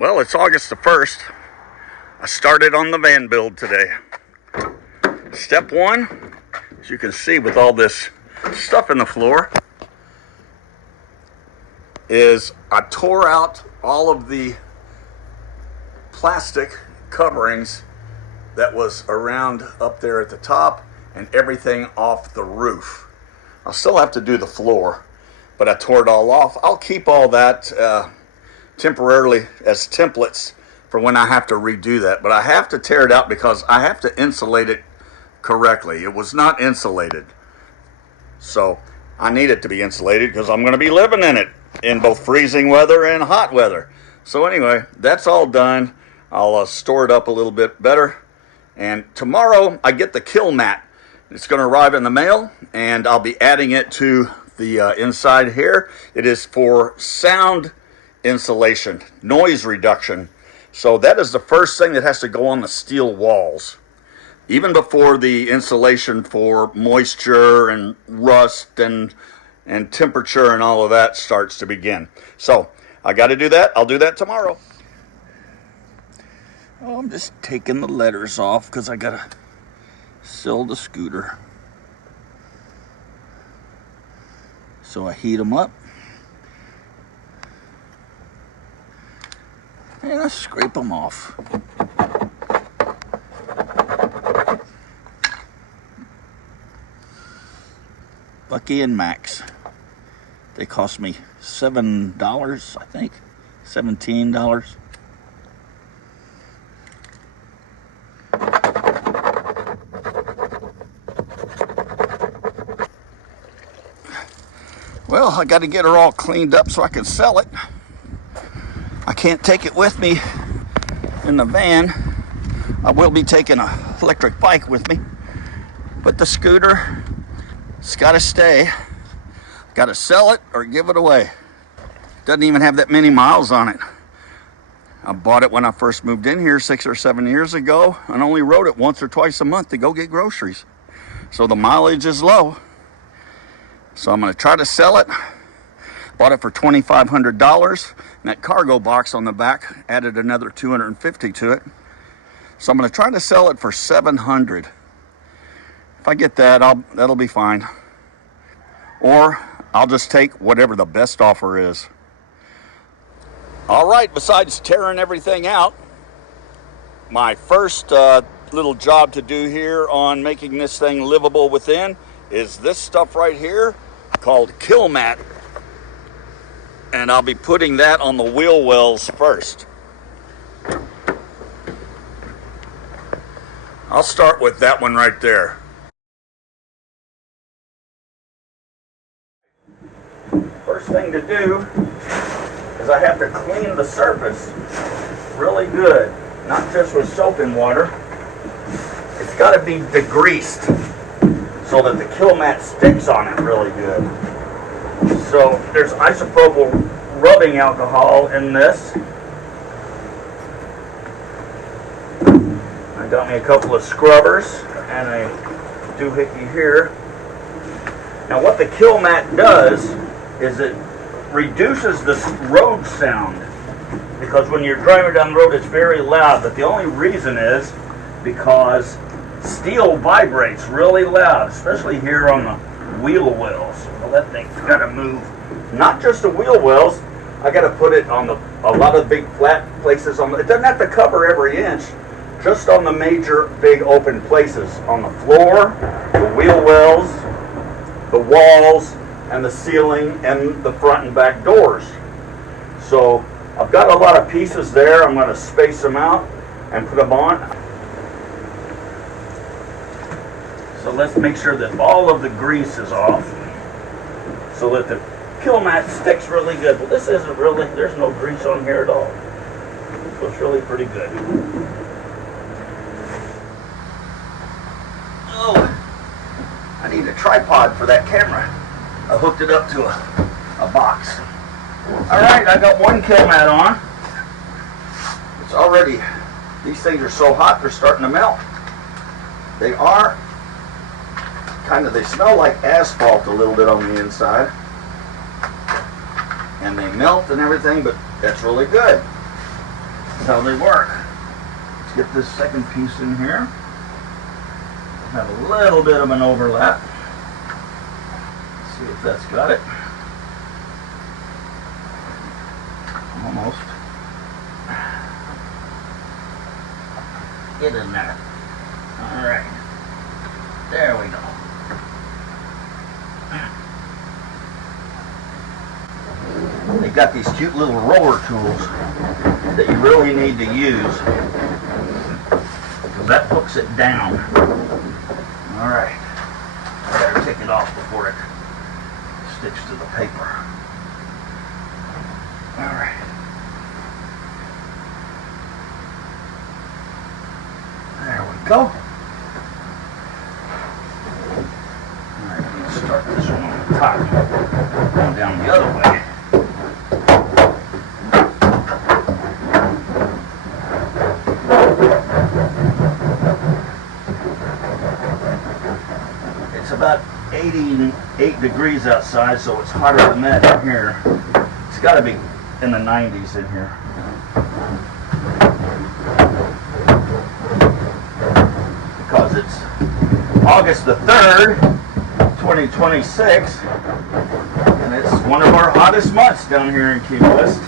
Well, it's August the 1st. I started on the van build today. Step one, as you can see with all this stuff in the floor, is I tore out all of the plastic coverings that was around up there at the top and everything off the roof. I'll still have to do the floor, but I tore it all off. I'll keep all that temporarily as templates for when I have to redo that, but I have to tear it out because I have to insulate it correctly. It was not insulated, so I need it to be insulated because I'm going to be living in it in both freezing weather and hot weather. So anyway, that's all done. I'll store it up a little bit better, and tomorrow I get the Kilmat. It's going to arrive in the mail, and I'll be adding it to the inside here. It is for sound insulation, noise reduction. So that is the first thing that has to go on the steel walls, even before the insulation for moisture and rust and temperature and all of that starts to begin. So I got to do that. I'll do that tomorrow. Oh, I'm just taking the letters off because I got to seal the scooter. So I heat them up. And I scrape them off. Bucky and Max. They cost me $7, I think. $17. Well, I got to get her all cleaned up so I can sell it. I can't take it with me in the van. I will be taking an electric bike with me, but the scooter, it's got to stay. Got to sell it or give it away. Doesn't even have that many miles on it. I bought it when I first moved in here 6 or 7 years ago and only rode it once or twice a month to go get groceries. So the mileage is low. So I'm going to try to sell it. Bought it for $2,500. And that cargo box on the back added another $250 to it. So I'm going to try to sell it for $700. If I get that, that'll be fine. Or I'll just take whatever the best offer is. All right, besides tearing everything out, my first little job to do here on making this thing livable within is this stuff right here called Kilmat. And I'll be putting that on the wheel wells first. I'll start with that one right there. First thing to do is I have to clean the surface really good, not just with soap and water. It's got to be degreased so that the Kilmat sticks on it really good. So there's isopropyl rubbing alcohol in this. I got me a couple of scrubbers and a doohickey here. Now what the Kilmat does is it reduces the road sound, because when you're driving down the road it's very loud, but the only reason is because steel vibrates really loud, especially here on the wheel wells. Well, that thing's got to move. Not just the wheel wells, I got to put it on a lot of big flat places. It doesn't have to cover every inch, just on the major big open places. On the floor, the wheel wells, the walls, and the ceiling, and the front and back doors. So I've got a lot of pieces there. I'm going to space them out and put them on. So let's make sure that all of the grease is off so that the Kilmat sticks really good. Well, this isn't really, there's no grease on here at all. So it's really pretty good. Oh, I need a tripod for that camera. I hooked it up to a box. All right, I got one Kilmat on. It's already, these things are so hot, they're starting to melt. They are they smell like asphalt a little bit on the inside. And they melt and everything, but that's really good. how they work. Let's get this second piece in here. Have a little bit of an overlap. Let's see if that's got it. Almost. Get in there. Alright. There we go. They've got these cute little roller tools that you really need to use, because that hooks it down. Alright. I better take it off before it sticks to the paper. Alright. There we go. Alright, let's start this one on the top. Going down the other way. It's about 88 degrees outside, so it's hotter than that in here. It's got to be in the 90s in here. Because it's August the 3rd, 2026, and it's one of our hottest months down here in Key West.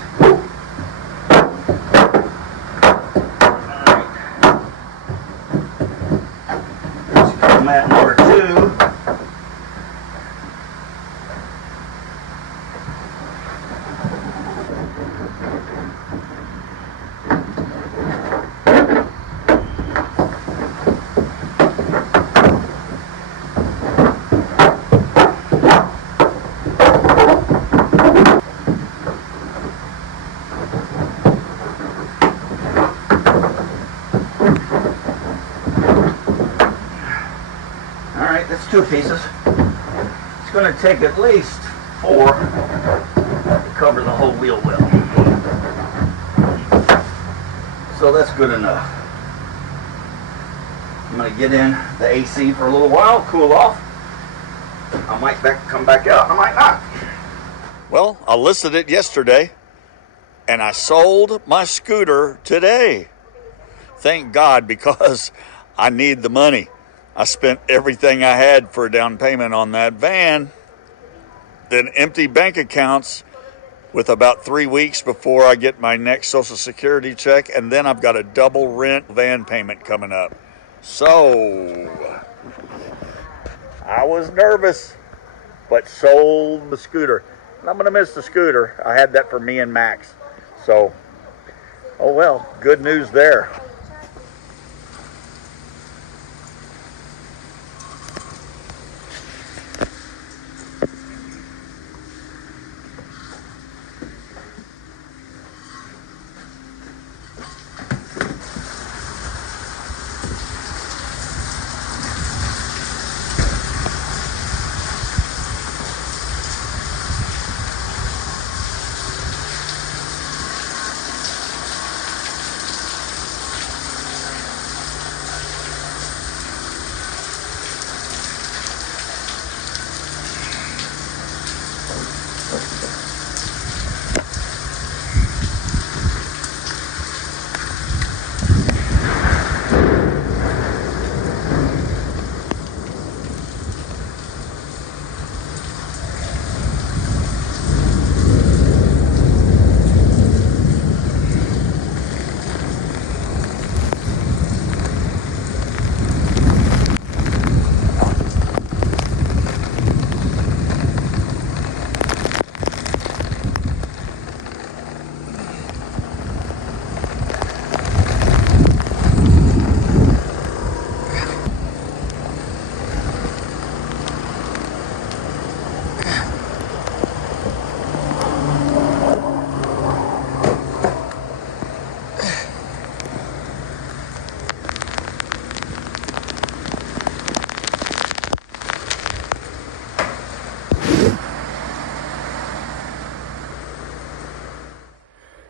Alright. Here's Kilmat number 2. That's 2 pieces. It's going to take at least 4 to cover the whole wheel well. So that's good enough. I'm going to get in the AC for a little while, cool off. I might come back out, I might not. Well, I listed it yesterday, and I sold my scooter today. Thank God, because I need the money. I spent everything I had for a down payment on that van, then empty bank accounts with about 3 weeks before I get my next Social Security check, and then I've got a double rent van payment coming up. So, I was nervous, but sold the scooter. And I'm going to miss the scooter. I had that for me and Max. So, oh well, good news there.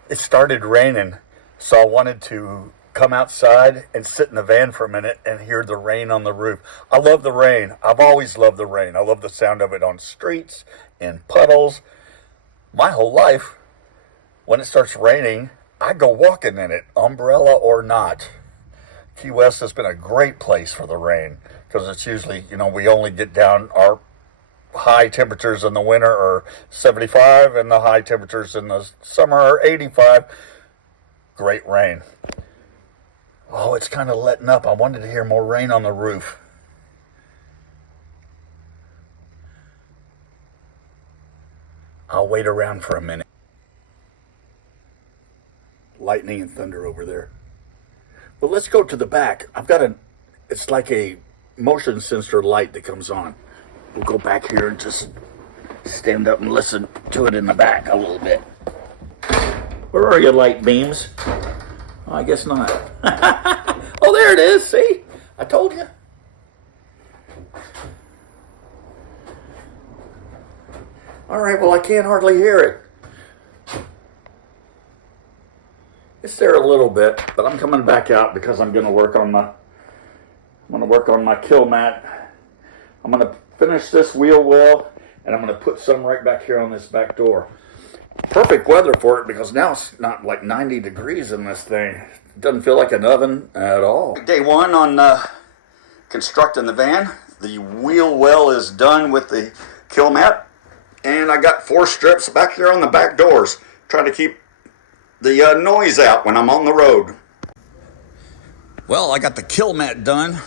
It started raining, so I wanted to come outside and sit in the van for a minute and hear the rain on the roof. I love the rain. I've always loved the rain. I love the sound of it on streets, in puddles. My whole life, when it starts raining, I go walking in it, umbrella or not. Key West has been a great place for the rain because it's usually, we only get down our high temperatures in the winter are 75 and the high temperatures in the summer are 85. Great rain. Oh, it's kind of letting up. I wanted to hear more rain on the roof. I'll wait around for a minute. Lightning and thunder over there. But let's go to the back. It's like a motion sensor light that comes on. We'll go back here and just stand up and listen to it in the back a little bit. Where are your light beams? Oh, I guess not. Oh, there it is. See? I told you. All right, well, I can't hardly hear it. It's there a little bit, but I'm coming back out because I'm going to work on my Kilmat. I'm going to finish this wheel well, and I'm going to put some right back here on this back door. Perfect weather for it because now it's not like 90 degrees in this thing. It doesn't feel like an oven at all. Day one on constructing the van. The wheel well is done with the Kilmat, and I got 4 strips back here on the back doors. Trying to keep the noise out when I'm on the road. Well, I got the Kilmat done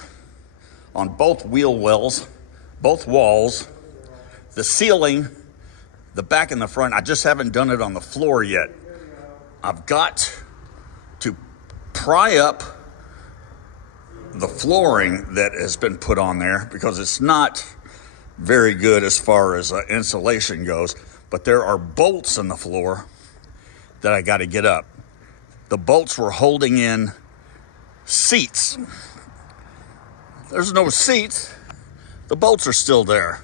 on both wheel wells, both walls, the ceiling, the back and the front. I just haven't done it on the floor yet. I've got to pry up the flooring that has been put on there because it's not very good as far as insulation goes, but there are bolts in the floor that I got to get up. The bolts were holding in seats. There's no seats. The bolts are still there.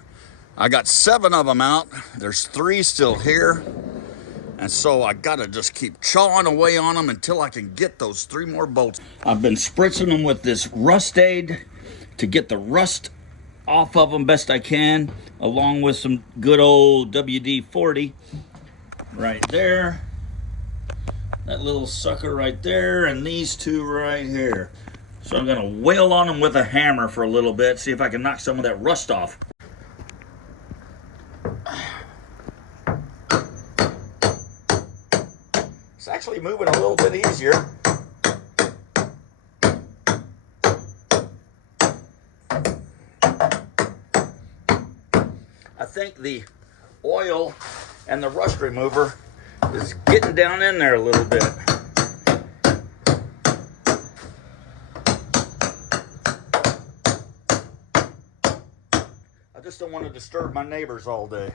I got 7 of them out. There's 3 still here. And so I got to just keep chawing away on them until I can get those 3 more bolts. I've been spritzing them with this rust aid to get the rust off of them best I can, along with some good old WD-40 right there. That little sucker right there, and these 2 right here. So I'm gonna wail on them with a hammer for a little bit, see if I can knock some of that rust off. It's actually moving a little bit easier. I think the oil and the rust remover is getting down in there a little bit. I just don't want to disturb my neighbors all day.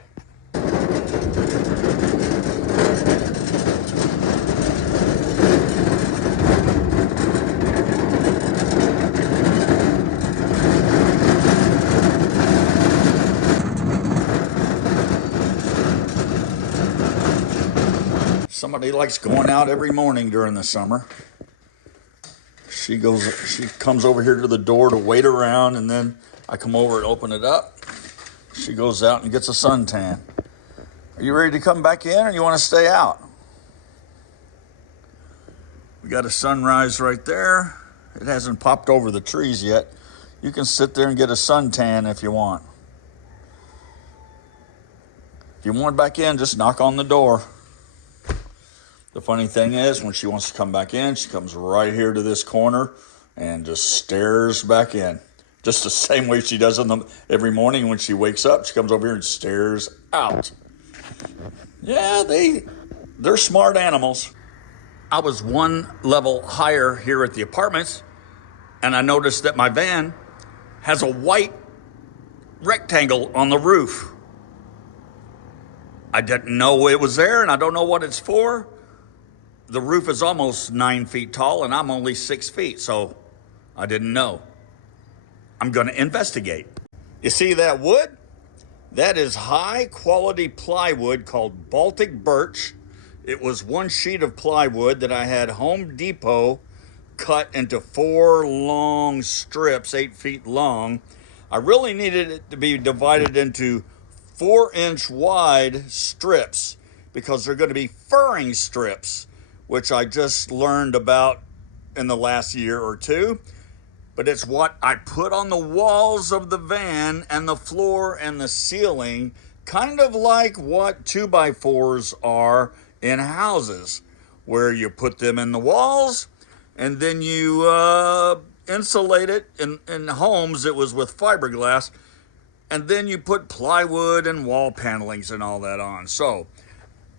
Somebody likes going out every morning during the summer. She comes over here to the door to wait around, and then I come over and open it up. She goes out and gets a suntan. Are you ready to come back in, or you want to stay out? We got a sunrise right there. It hasn't popped over the trees yet. You can sit there and get a suntan if you want. If you want back in, just knock on the door. The funny thing is, when she wants to come back in, she comes right here to this corner and just stares back in. Just the same way she does every morning when she wakes up. She comes over here and stares out. Yeah, they're smart animals. I was 1 level higher here at the apartments, and I noticed that my van has a white rectangle on the roof. I didn't know it was there, and I don't know what it's for. The roof is almost 9 feet tall, and I'm only 6 feet, so I didn't know. I'm going to investigate. You see that wood? That is high-quality plywood called Baltic birch. It was 1 sheet of plywood that I had Home Depot cut into 4 long strips, 8 feet long. I really needed it to be divided into 4-inch wide strips because they're going to be furring strips, which I just learned about in the last year or two. But it's what I put on the walls of the van and the floor and the ceiling, kind of like what 2x4s are in houses, where you put them in the walls and then you insulate it. In homes, it was with fiberglass, and then you put plywood and wall panelings and all that on. So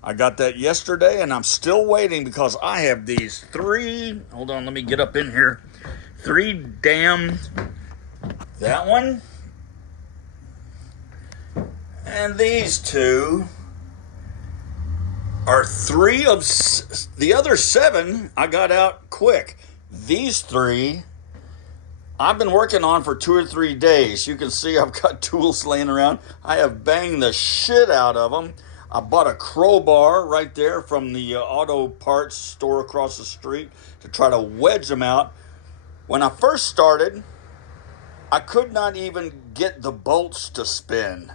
I got that yesterday, and I'm still waiting because I have these three. Hold on, let me get up in here. That one, and these two are three of the other seven I got out quick. These three I've been working on for 2 or 3 days. You can see I've got tools laying around. I have banged the shit out of them. I bought a crowbar right there from the auto parts store across the street to try to wedge them out. When I first started, I could not even get the bolts to spin.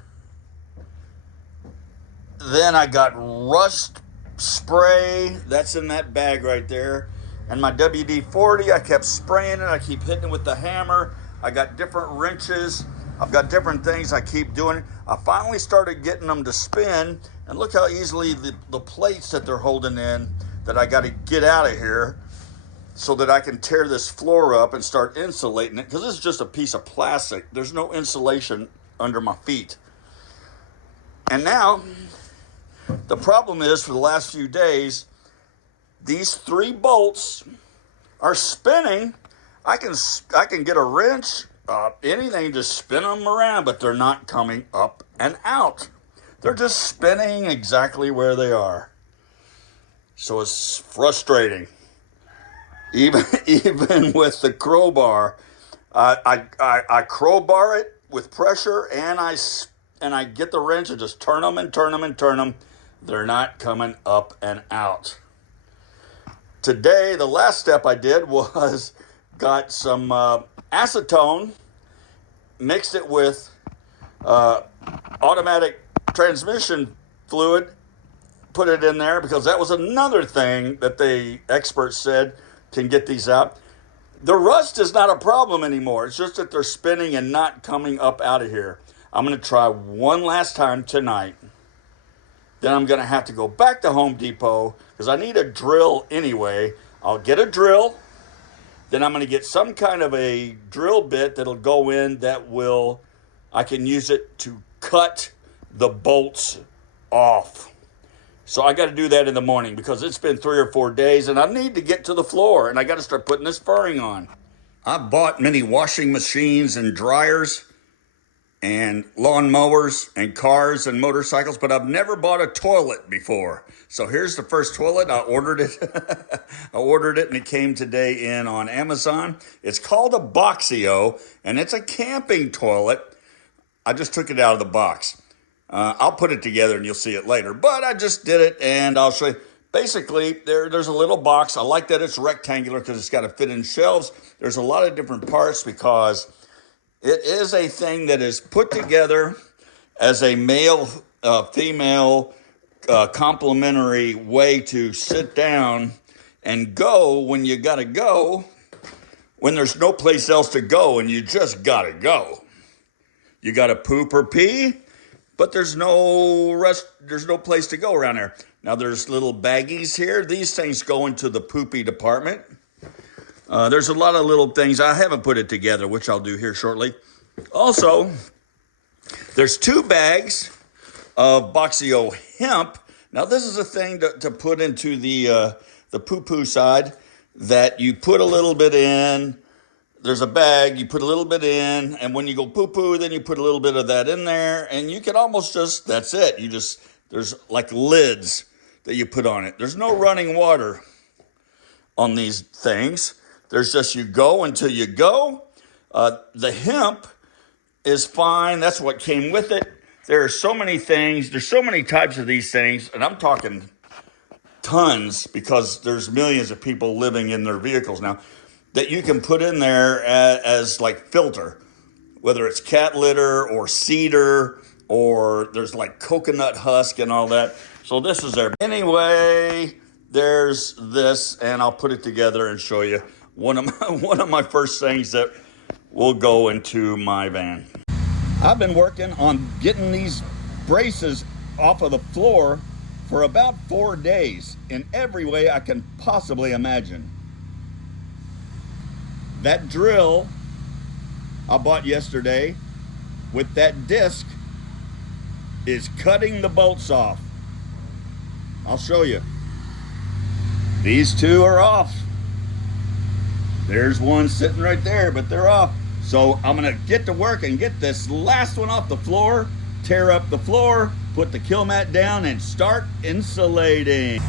Then I got rust spray. That's in that bag right there. And my WD-40, I kept spraying it. I keep hitting it with the hammer. I got different wrenches. I've got different things I keep doing. I finally started getting them to spin. And look how easily the plates that they're holding in that I got to get out of here so that I can tear this floor up and start insulating it, because this is just a piece of plastic. There's no insulation under my feet. And now, the problem is, for the last few days, these 3 bolts are spinning. I can get a wrench, anything to spin them around, but they're not coming up and out. They're just spinning exactly where they are. So it's frustrating. Even with the crowbar, I crowbar it with pressure, and I get the wrench and just turn them and turn them and turn them. They're not coming up and out. Today, the last step I did was got some acetone, mixed it with automatic transmission fluid, put it in there, because that was another thing that the experts said can get these out. The rust is not a problem anymore. It's just that they're spinning and not coming up out of here. I'm going to try one last time tonight. Then I'm going to have to go back to Home Depot because I need a drill anyway. I'll get a drill. Then I'm going to get some kind of a drill bit that'll go in I can use it to cut the bolts off. So I got to do that in the morning because it's been 3 or 4 days and I need to get to the floor and I got to start putting this furring on. I bought many washing machines and dryers and lawn mowers and cars and motorcycles, but I've never bought a toilet before. So here's the first toilet. I ordered it. I ordered it and it came today in on Amazon. It's called a Boxio and it's a camping toilet. I just took it out of the box. I'll put it together and you'll see it later. But I just did it and I'll show you. Basically, there's a little box. I like that it's rectangular because it's got to fit in shelves. There's a lot of different parts because it is a thing that is put together as a male-female complementary way to sit down and go when you got to go, when there's no place else to go and you just got to go. You got to poop or pee. But there's no place to go around there. Now there's little baggies here. These things go into the poopy department. There's a lot of little things. I haven't put it together, which I'll do here shortly. Also, there's 2 bags of Boxio hemp. Now this is a thing to put into the poo-poo side that you put a little bit in. There's a bag, you put a little bit in, and when you go poo-poo, then you put a little bit of that in there, and you can almost that's it. There's like lids that you put on it. There's no running water on these things. There's just you go until you go. The hemp is fine. That's what came with it. There are so many things. There's so many types of these things, and I'm talking tons because there's millions of people living in their vehicles now, that you can put in there as like filter, whether it's cat litter or cedar, or there's like coconut husk and all that. So this is there. Anyway, there's this, and I'll put it together and show you one of my first things that will go into my van. I've been working on getting these braces off of the floor for about 4 days in every way I can possibly imagine. That drill I bought yesterday with that disc is cutting the bolts off. I'll show you. These two are off. There's one sitting right there, but they're off. So I'm gonna get to work and get this last one off the floor, tear up the floor, put the Kilmat down, and start insulating.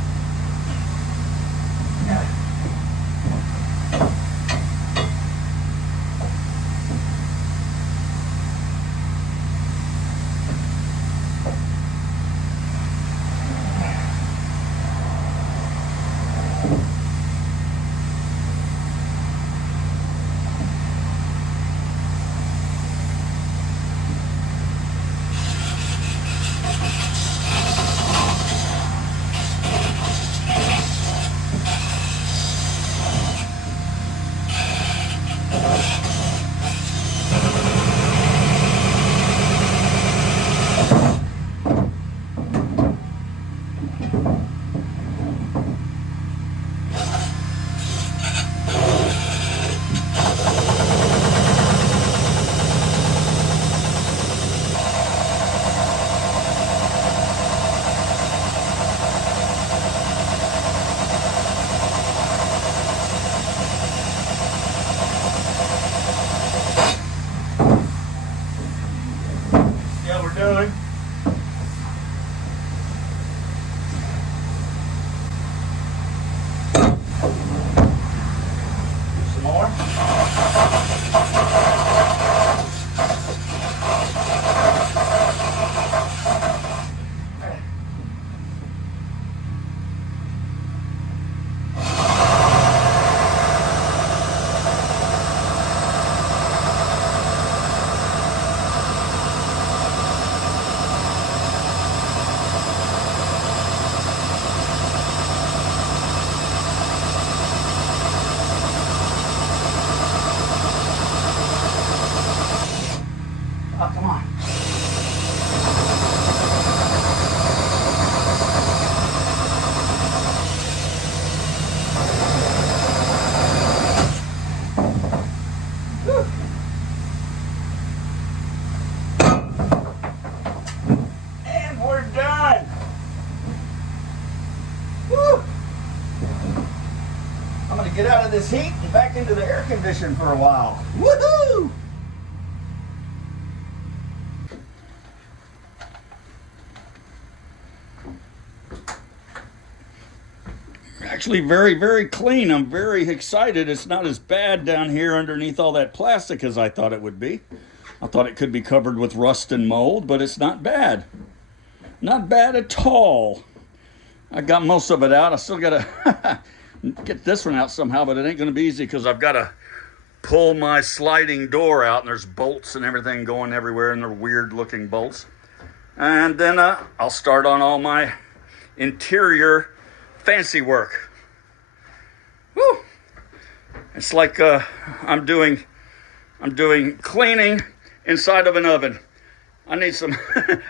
Doing. Some more. Oh, come on. Whew. And we're done. Whew. I'm going to get out of this heat and back into the air condition for a while. Woohoo! Actually very, very clean. I'm very excited. It's not as bad down here underneath all that plastic as I thought it would be. I thought it could be covered with rust and mold, but it's not bad. Not bad at all. I got most of it out. I still gotta get this one out somehow, but it ain't gonna be easy because I've gotta pull my sliding door out and there's bolts and everything going everywhere and they're weird looking bolts. And then I'll start on all my interior fancy work. Woo! It's like I'm doing cleaning inside of an oven. I need some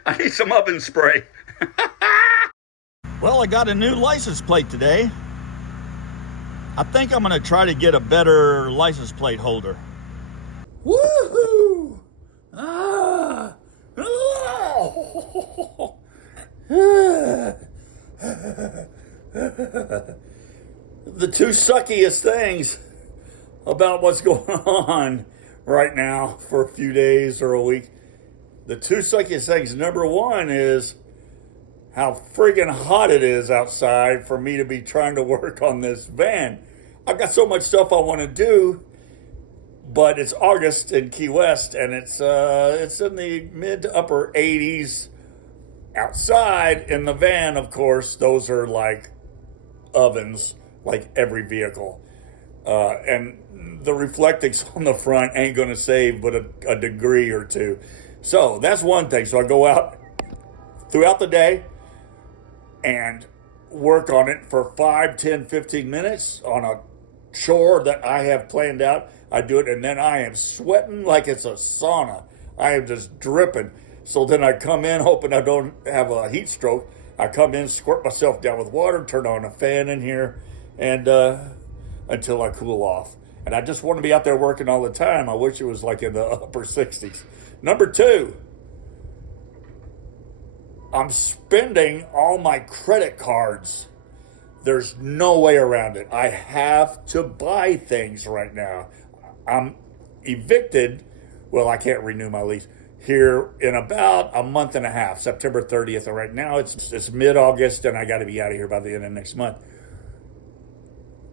I need some oven spray. Well, I got a new license plate today. I think I'm gonna try to get a better license plate holder. Woohoo! Ah! The two suckiest things about what's going on right now for a few days or a week. The two suckiest things. Number one is how friggin' hot it is outside for me to be trying to work on this van. I've got so much stuff I want to do, but it's August in Key West and it's in the mid to upper 80s. Outside in the van, of course, those are like ovens, like every vehicle. And the reflectix on the front ain't going to save but a degree or two. So that's one thing. So I go out throughout the day and work on it for 5, 10, 15 minutes on a chore that I have planned out. I do it, and then I am sweating like it's a sauna. I am just dripping. So then I come in hoping I don't have a heat stroke. I come in, squirt myself down with water, turn on a fan in here, and until I cool off. And I just want to be out there working all the time. I wish it was like in the upper 60s. Number two, I'm spending all my credit cards. There's no way around it. I have to buy things right now. I'm evicted. Well, I can't renew my lease here in about a month and a half, September 30th. And right now it's mid-August, and I got to be out of here by the end of next month.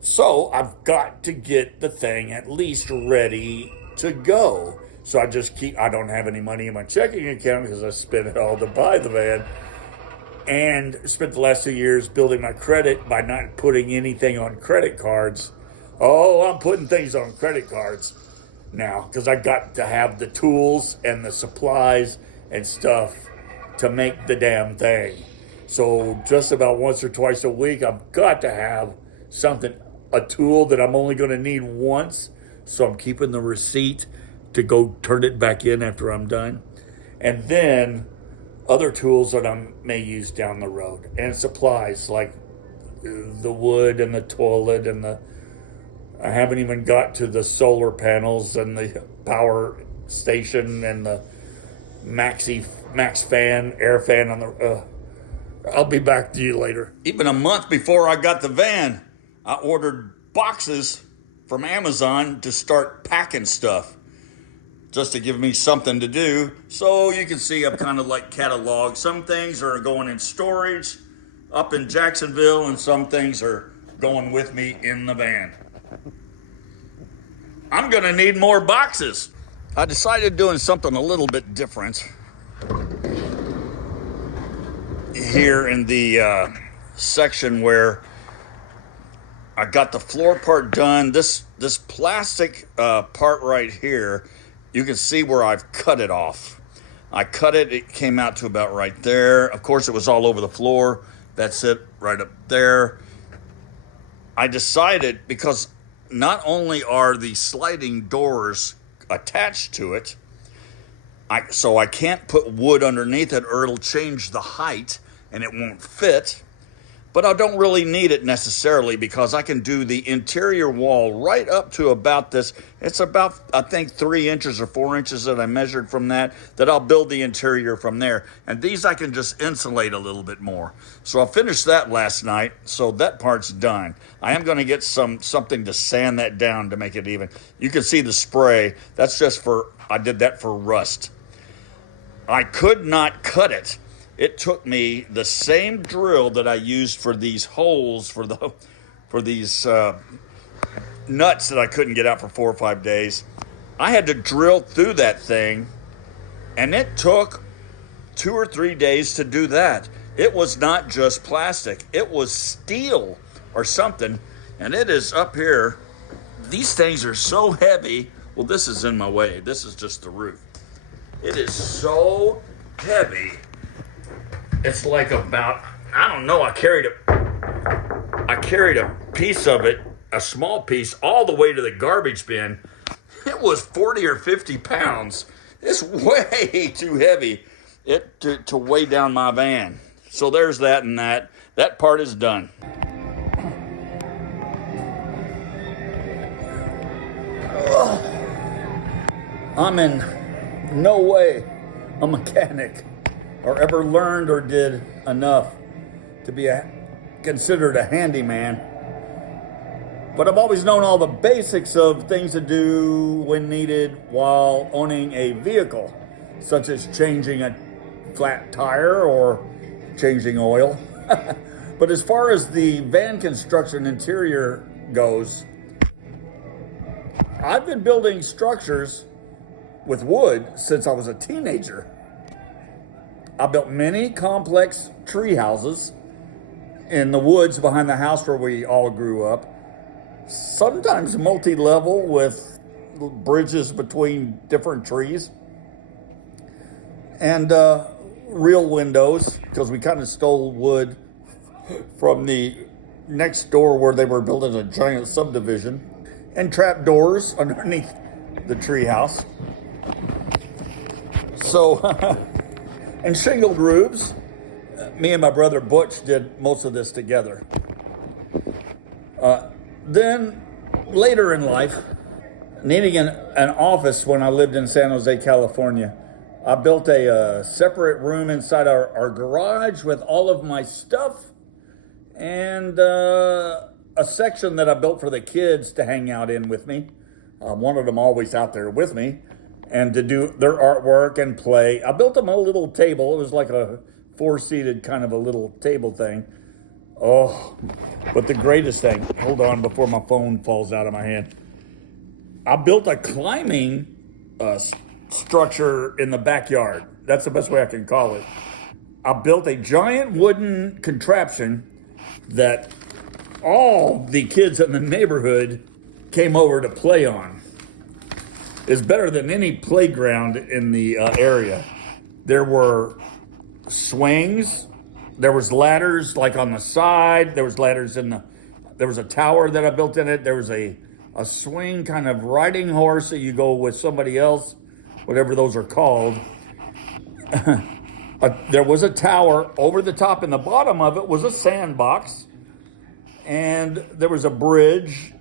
So I've got to get the thing at least ready to go. So I don't have any money in my checking account because I spent it all to buy the van, and spent the last 2 years building my credit by not putting anything on credit cards. Oh, I'm putting things on credit cards now because I got to have the tools and the supplies and stuff to make the damn thing. So just about once or twice a week, I've got to have something, a tool that I'm only going to need once. So I'm keeping the receipt to go turn it back in after I'm done. And then other tools that I may use down the road, and supplies like the wood and the toilet and I haven't even got to the solar panels and the power station and the max fan, air fan on the, I'll be back to you later. Even a month before I got the van, I ordered boxes from Amazon to start packing stuff, just to give me something to do. So you can see I'm kind of like cataloged. Some things are going in storage up in Jacksonville, and some things are going with me in the van. I'm gonna need more boxes. I decided doing something a little bit different here in the section where I got the floor part done. This plastic part right here, you can see where I've cut it off. I cut it, it came out to about right there. Of course, it was all over the floor. That's it, right up there. I decided, because not only are the sliding doors attached to it, so I can't put wood underneath it or it'll change the height and it won't fit. But I don't really need it necessarily, because I can do the interior wall right up to about this. It's about, I think, 3 inches or 4 inches that I measured from that I'll build the interior from there. And these I can just insulate a little bit more. So I finished that last night, so that part's done. I am going to get something to sand that down to make it even. You can see the spray. That's just I did that for rust. I could not cut it. It took me the same drill that I used for these holes for these nuts that I couldn't get out for 4 or 5 days. I had to drill through that thing, and it took 2 or 3 days to do that. It was not just plastic. It was steel or something, and it is up here. These things are so heavy. Well, this is in my way. This is just the roof. It is so heavy. It's like about, I don't know, I carried a piece of it, a small piece, all the way to the garbage bin. It was 40 or 50 pounds. It's way too heavy to weigh down my van. So there's that, and that part is done. I'm in no way a mechanic, or ever learned or did enough to be considered a handyman. But I've always known all the basics of things to do when needed while owning a vehicle, such as changing a flat tire or changing oil. But as far as the van construction interior goes, I've been building structures with wood since I was a teenager. I built many complex tree houses in the woods behind the house where we all grew up. Sometimes multi-level with bridges between different trees. And real windows, because we kind of stole wood from the next door where they were building a giant subdivision, and trap doors underneath the treehouse. So, and shingled roofs. Me and my brother Butch did most of this together. Then later in life, needing an office when I lived in San Jose, California, I built a separate room inside our garage with all of my stuff, and a section that I built for the kids to hang out in with me. Wanted them always out there with me and to do their artwork and play. I built them a little table. It was like a 4-seated kind of a little table thing. Oh, but the greatest thing, hold on before my phone falls out of my hand. I built a climbing structure in the backyard. That's the best way I can call it. I built a giant wooden contraption that all the kids in the neighborhood came over to play on. It's better than any playground in the area. There were swings. There was ladders like on the side. There was ladders there was a tower that I built in it. There was a swing kind of riding horse that you go with somebody else, whatever those are called. There was a tower over the top, and the bottom of it was a sandbox. And there was a bridge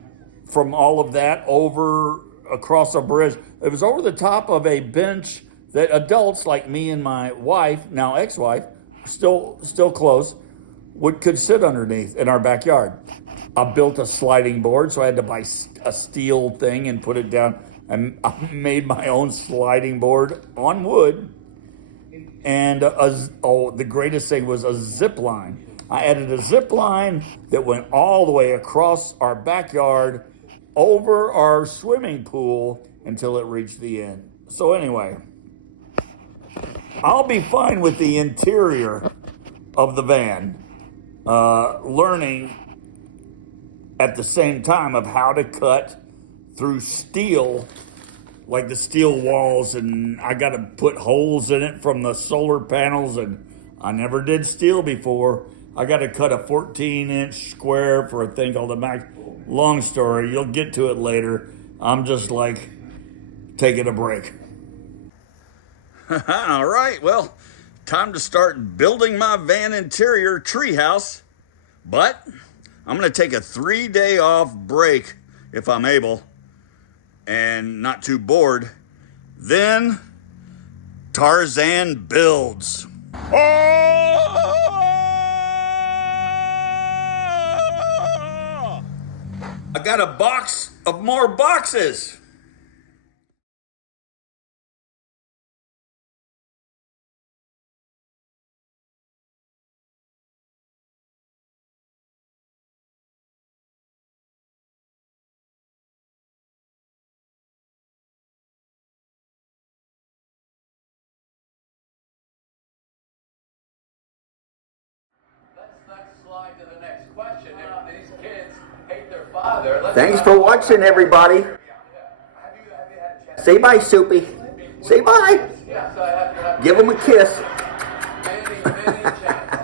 from all of that across a bridge. It was over the top of a bench that adults like me and my wife, now ex-wife, still close, could sit underneath in our backyard. I built a sliding board, so I had to buy a steel thing and put it down. And I made my own sliding board on wood. And the greatest thing was a zip line. I added a zip line that went all the way across our backyard over our swimming pool until it reached the end. So anyway, I'll be fine with the interior of the van, learning at the same time of how to cut through steel, like the steel walls, and I got to put holes in it from the solar panels, and I never did steel before. I got to cut a 14-inch square for a thing called a Max. Long story, you'll get to it later. I'm just like taking a break. All right, well, time to start building my van interior treehouse. But I'm going to take a 3-day off break if I'm able and not too bored. Then Tarzan builds. Oh! I got a box of more boxes. Let's slide to the next question. If these kids hate their father, Thanks for watching, everybody. Say bye, Soupy. Say bye. Yeah, so I have Give him a kiss. many chances.